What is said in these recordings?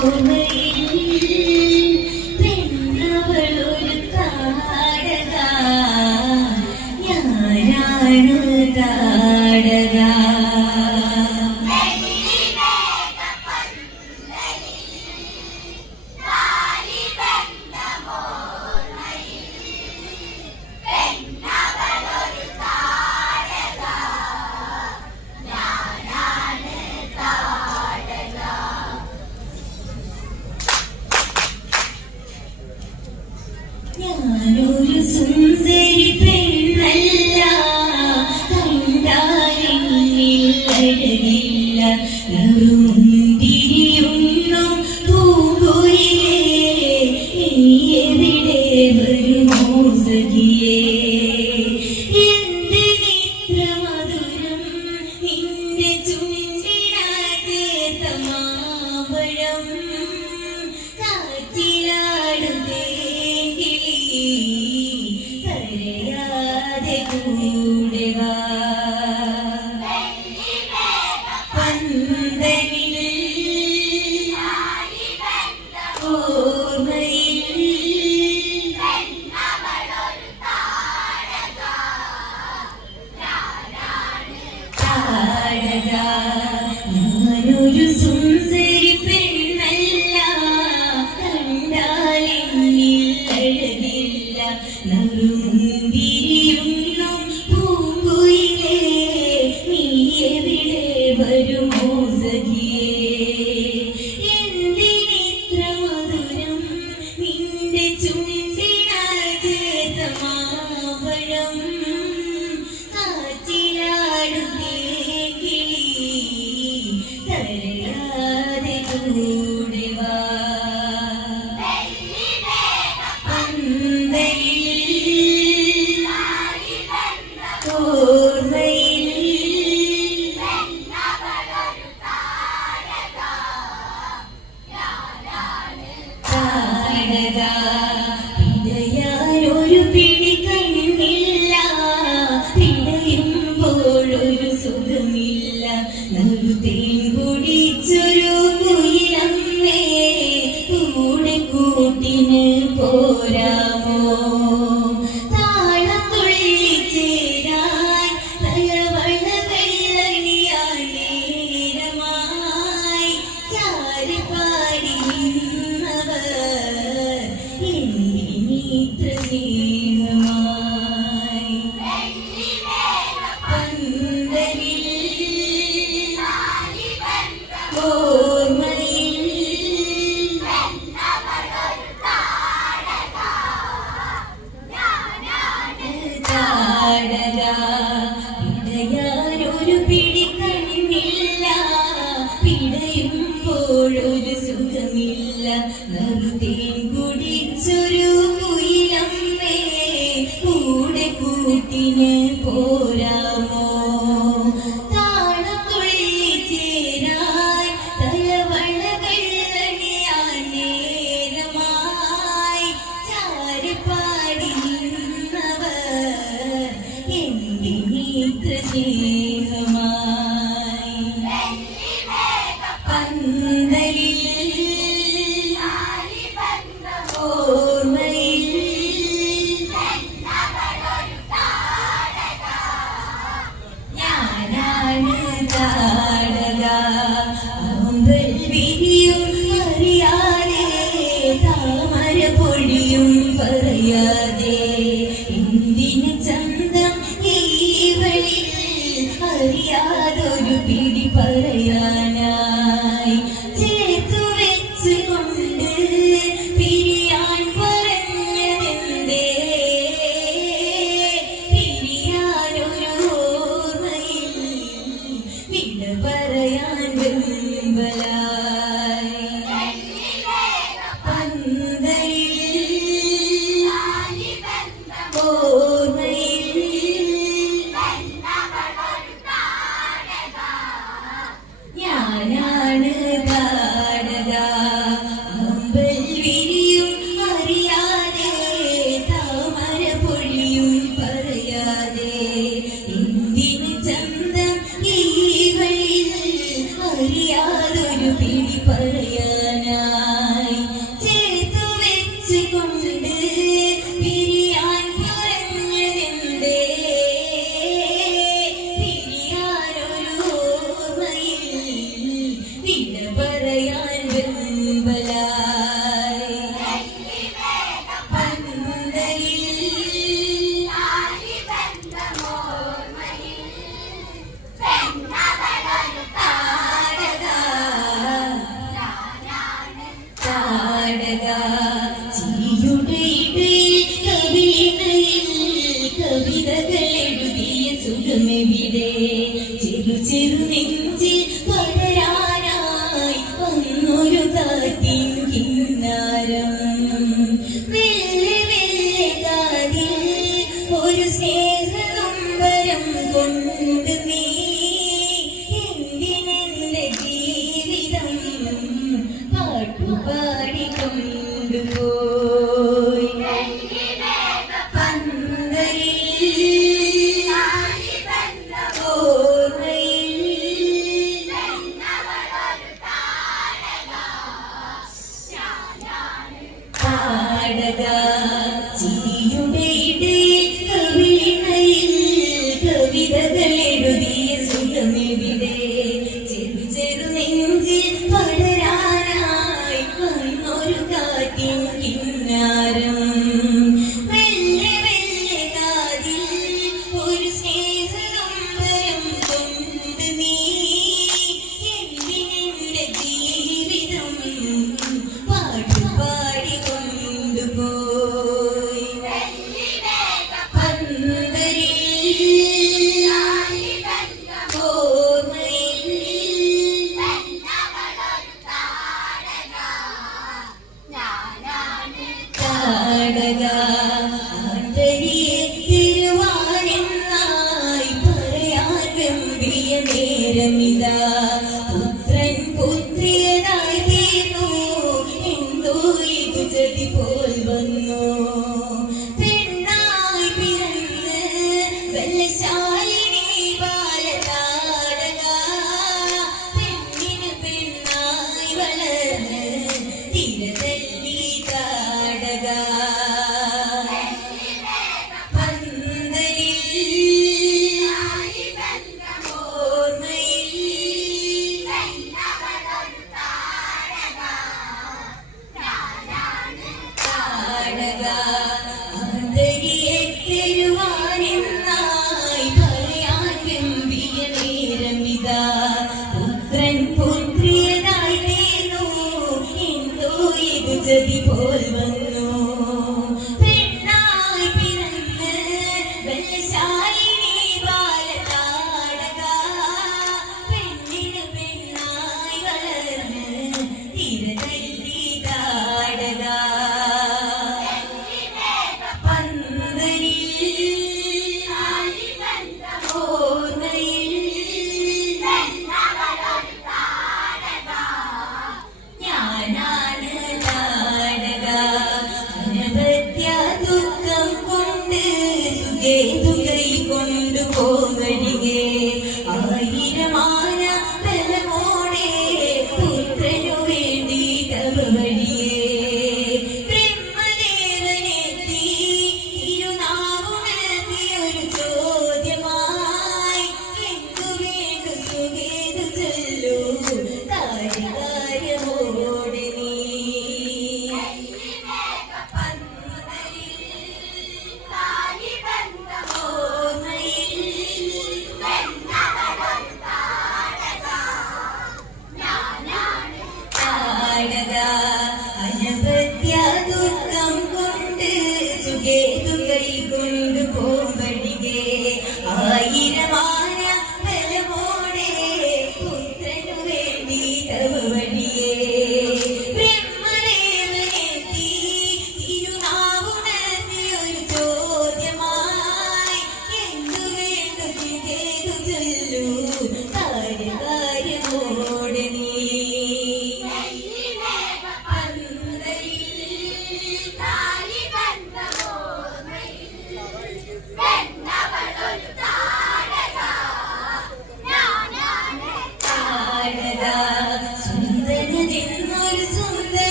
我没有。സുന്ദരി അഴകില്ല പിടയുമ്പോഴൊരു സുഖമില്ല നറുതേൻ കൊണ്ട് നീ repeated സുഖേ തുകൈ കൊണ്ടു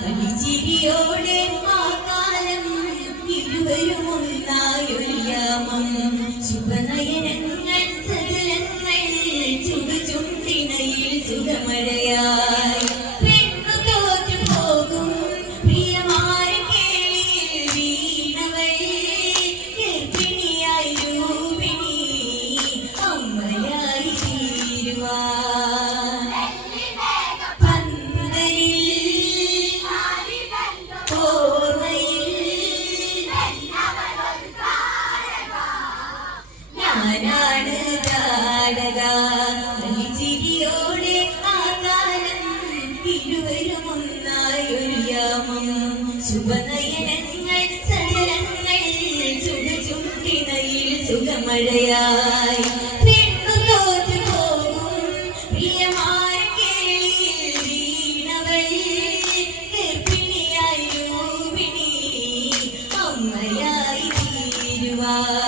തനിച്ചിരിയോടെ മാകാലം ഇരുവരും ഒന്നായൊരു യാമം. love.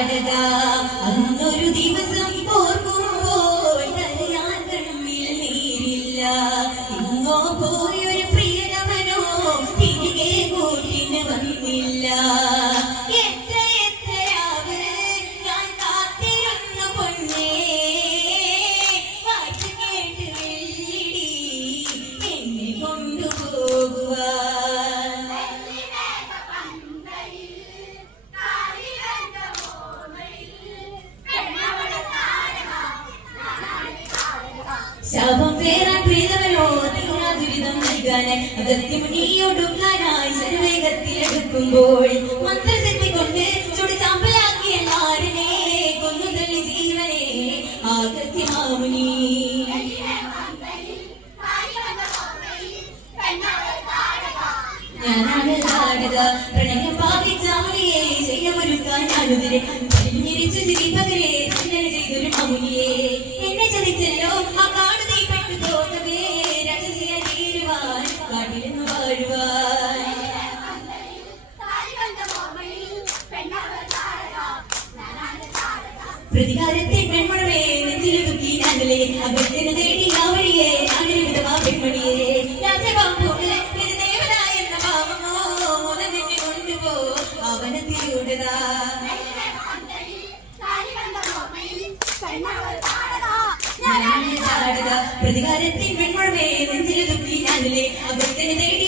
ഭാരത അന്നൊരു ദിവസം ശാപം പേരാൻ പ്രീതമയോ ദുരിതം നൽകാന് അഗസ്ത്യമുനിയോടുക്കാനായി ശരവേഗത്തിലെടുക്കുമ്പോൾ മന്ത്രശക്തി കൊണ്ട് ചുടിച്ചാമ്പലാക്കിയ മാരനെ കൊന്നുതള്ളി ജീവനെ അഗസ്ത്യമാമുനി ഞാനാണ് നാടക പ്രണയം പാപിച്ച മുനിയെ ശൈലമൊരുക്കാൻ ഞാനുതിരെ ചിരിപ്പകരെ ചെയ്തൊരു മമുനിയെ. എന്നെ ചതിച്ചല്ലോ പ്രതികാരത്തിൽ പ്രതികാരത്തിൻ വെൺമഴമേ നെഞ്ചിലുതുക്കി ഞാനില്ലേ അഭ്യർത്ഥന തേടി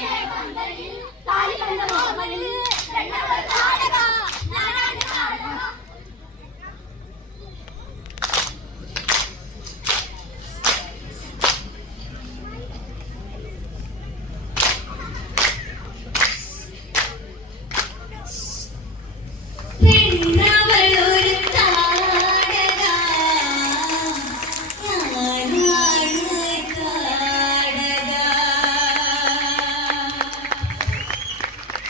தாலி பந்தல் தாலி பந்தல்